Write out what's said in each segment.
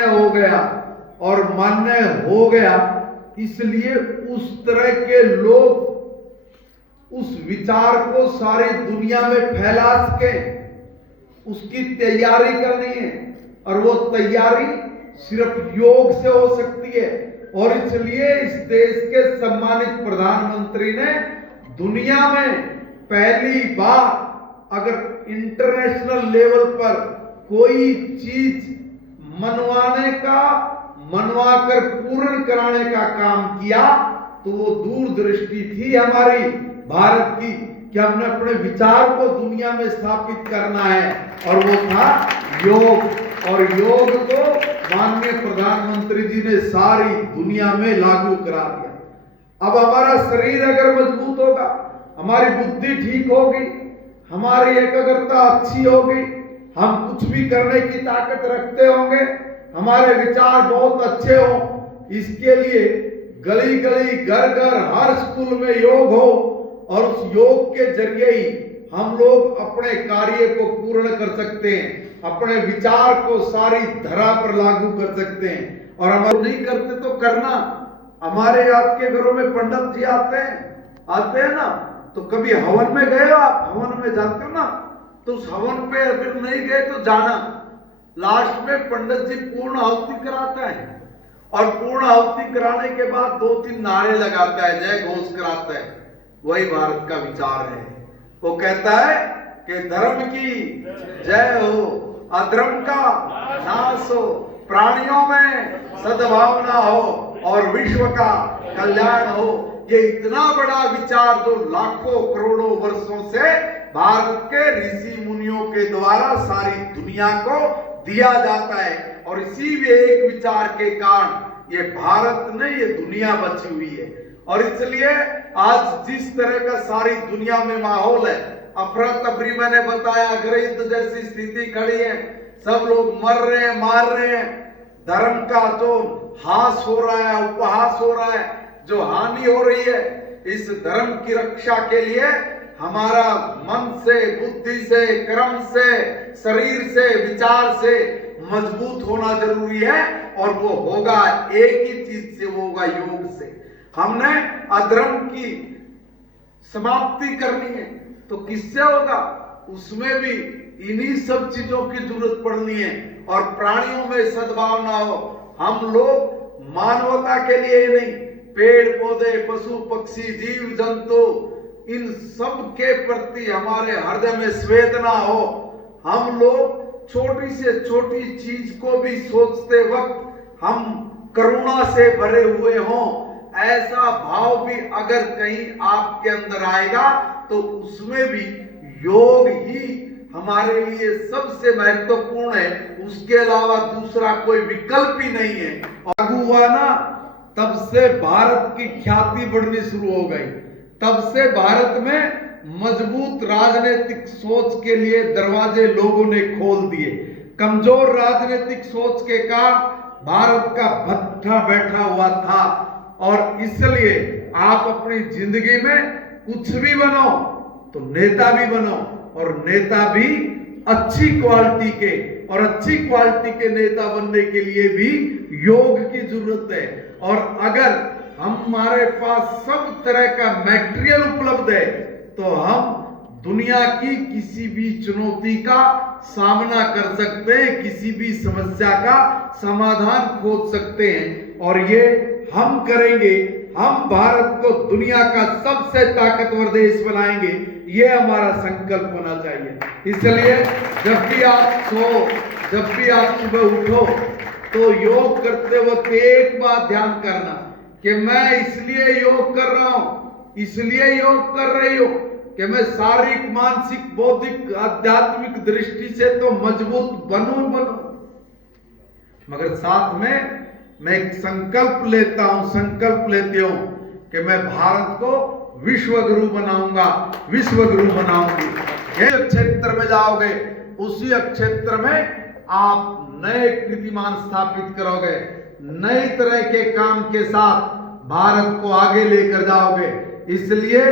मान्य हो गया और मान्य हो गया, इसलिए उस तरह के लोग उस विचार को सारी दुनिया में फैला सके, उसकी तैयारी करनी है। और वो तैयारी सिर्फ योग से हो सकती है। और इसलिए इस देश के सम्मानित प्रधानमंत्री ने दुनिया में पहली बार अगर इंटरनेशनल लेवल पर कोई चीज मनवाकर पूर्ण कराने का काम किया, तो वो दूरदृष्टि थी हमारी भारत की कि हमने अपने विचार को दुनिया में स्थापित करना है, और वो था योग। और योग को माननीय प्रधानमंत्री जी ने सारी दुनिया में लागू करा दिया। अब हमारा शरीर अगर मजबूत होगा, हमारी बुद्धि ठीक होगी, हमारी एकाग्रता अच्छी होगी, हम कुछ भी करने की ताकत रखते होंगे, हमारे विचार बहुत अच्छे हो, इसके लिए गली गली घर घर हर स्कूल में योग हो, और उस योग के जरिए ही हम लोग अपने कार्य को पूर्ण कर सकते हैं, अपने विचार को सारी धरा पर लागू कर सकते हैं। और हम नहीं करते तो करना। हमारे आपके घरों में पंडित जी आते हैं ना, तो कभी हवन में गए हो आप? हवन में जाते हो ना, तो उस हवन पे अगर नहीं गए तो जाना। लास्ट में पंडित जी पूर्ण आहुति कराता है, और पूर्ण आहुति कराने के बाद 2-3 नारे लगाता है, जय घोष कराता है। वही भारत का विचार है। वो कहता है कि धर्म की जय हो, अधर्म का नाश हो, प्राणियों में सद्भावना हो और विश्व का कल्याण हो। ये इतना बड़ा विचार जो लाखों करोड़ों वर्षों से भारत के ऋषि मुनियों के द्वारा सारी दुनिया को दिया जाता है, और इसी भी एक विचार के कारण ये भारत ने ये दुनिया बची हुई है। और इसलिए आज जिस तरह का सारी दुनिया में माहौल है, अफरा तफरी, मैंने बताया गृह युद्ध जैसी स्थिति खड़ी है, सब लोग मर रहे हैं, मार रहे हैं, धर्म का जो हास हो रहा है, उपहास हो रहा है, जो हानि हो रही है, इस धर्म की रक्षा के लिए हमारा मन से, बुद्धि से, कर्म से, शरीर से, विचार से मजबूत होना जरूरी है। और वो होगा एक ही चीज से, वो होगा योग से। हमने अधर्म की समाप्ति करनी है, तो किससे होगा? उसमें भी इन्हीं सब चीजों की जरूरत पड़नी है। और प्राणियों में सद्भावना हो। हम लोग मानवता के लिए नहीं, पेड़ पौधे, पशु पक्षी, जीव जंतु, इन सब के प्रति हमारे हृदय में संवेदना हो। हम लोग छोटी से छोटी चीज को भी सोचते वक्त हम करुणा से भरे हुए हों, ऐसा भाव भी अगर कहीं आपके अंदर आएगा, तो उसमें भी योग ही हमारे लिए सबसे महत्वपूर्ण है। उसके अलावा दूसरा कोई विकल्प ही नहीं है। लागू हुआ ना, तब से भारत की ख्याति बढ़नी शुरू हो गई। तब से भारत में मजबूत राजनीतिक सोच के लिए दरवाजे लोगों ने खोल दिए। कमजोर राजनीतिक सोच के कारण भारत का भट्ठा बैठा हुआ था। और इसलिए आप अपनी जिंदगी में कुछ भी बनो, तो नेता भी बनो, और नेता भी अच्छी क्वालिटी के, और अच्छी क्वालिटी के नेता बनने के लिए भी योग की जरूरत है। और अगर हमारे पास सब तरह का मटेरियल उपलब्ध है, तो हम दुनिया की किसी भी चुनौती का सामना कर सकते हैं, किसी भी समस्या का समाधान खोज सकते हैं। और ये हम करेंगे। हम भारत को दुनिया का सबसे ताकतवर देश बनाएंगे, ये हमारा संकल्प होना चाहिए। इसलिए जब भी आप सुबह उठो, तो योग करते वक्त एक बात ध्यान करना कि मैं इसलिए योग कर रहा हूं, इसलिए योग कर रही हूं कि मैं शारीरिक, मानसिक, बौद्धिक, आध्यात्मिक दृष्टि से तो मजबूत बनूं, मगर साथ में मैं एक संकल्प लेती हूं कि मैं भारत को विश्व गुरु बनाऊंगा, विश्व गुरु बनाऊंगी। जिस क्षेत्र में जाओगे, उसी क्षेत्र में आप नए कीर्तिमान स्थापित करोगे, नई तरह के काम के साथ भारत को आगे लेकर जाओगे। इसलिए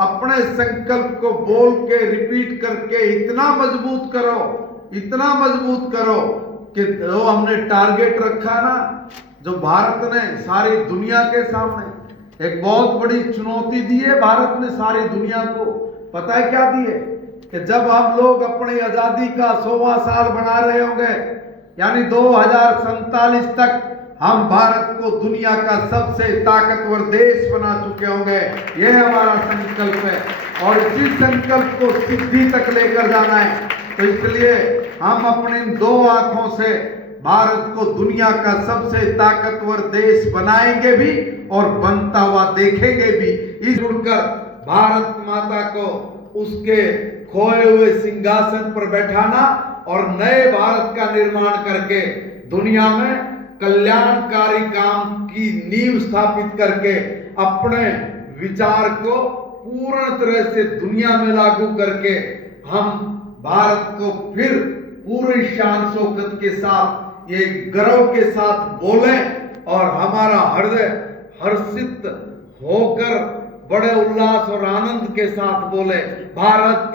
अपने संकल्प को बोल के, रिपीट करके इतना मजबूत करो कि जो हमने टारगेट रखा ना, जो भारत ने सारी दुनिया के सामने एक बहुत बड़ी चुनौती दी है, भारत ने सारी दुनिया को, पता है क्या दी है? कि जब हम लोग अपनी आजादी का 100वां साल बना रहे होंगे, यानी 2047 तक हम भारत को दुनिया का सबसे ताकतवर देश बना चुके होंगे। यह हमारा संकल्प है और जिस संकल्प को सिद्धि तक लेकर जाना है, तो इसलिए हम अपनी 2 आंखों से भारत को दुनिया का सबसे ताकतवर देश बनाएंगे भी और बनता हुआ देखेंगे भी। इस जुड़कर भारत माता को उसके खोए हुए सिंहासन पर बैठाना और नए भारत का निर्माण करके दुनिया में कल्याणकारी काम की नींव स्थापित करके अपने विचार को पूर्ण तरह से दुनिया में लागू करके हम भारत को फिर पूरी शान शौकत के साथ, ये गर्व के साथ बोले और हमारा हृदय हर्षित होकर बड़े उल्लास और आनंद के साथ बोले, भारत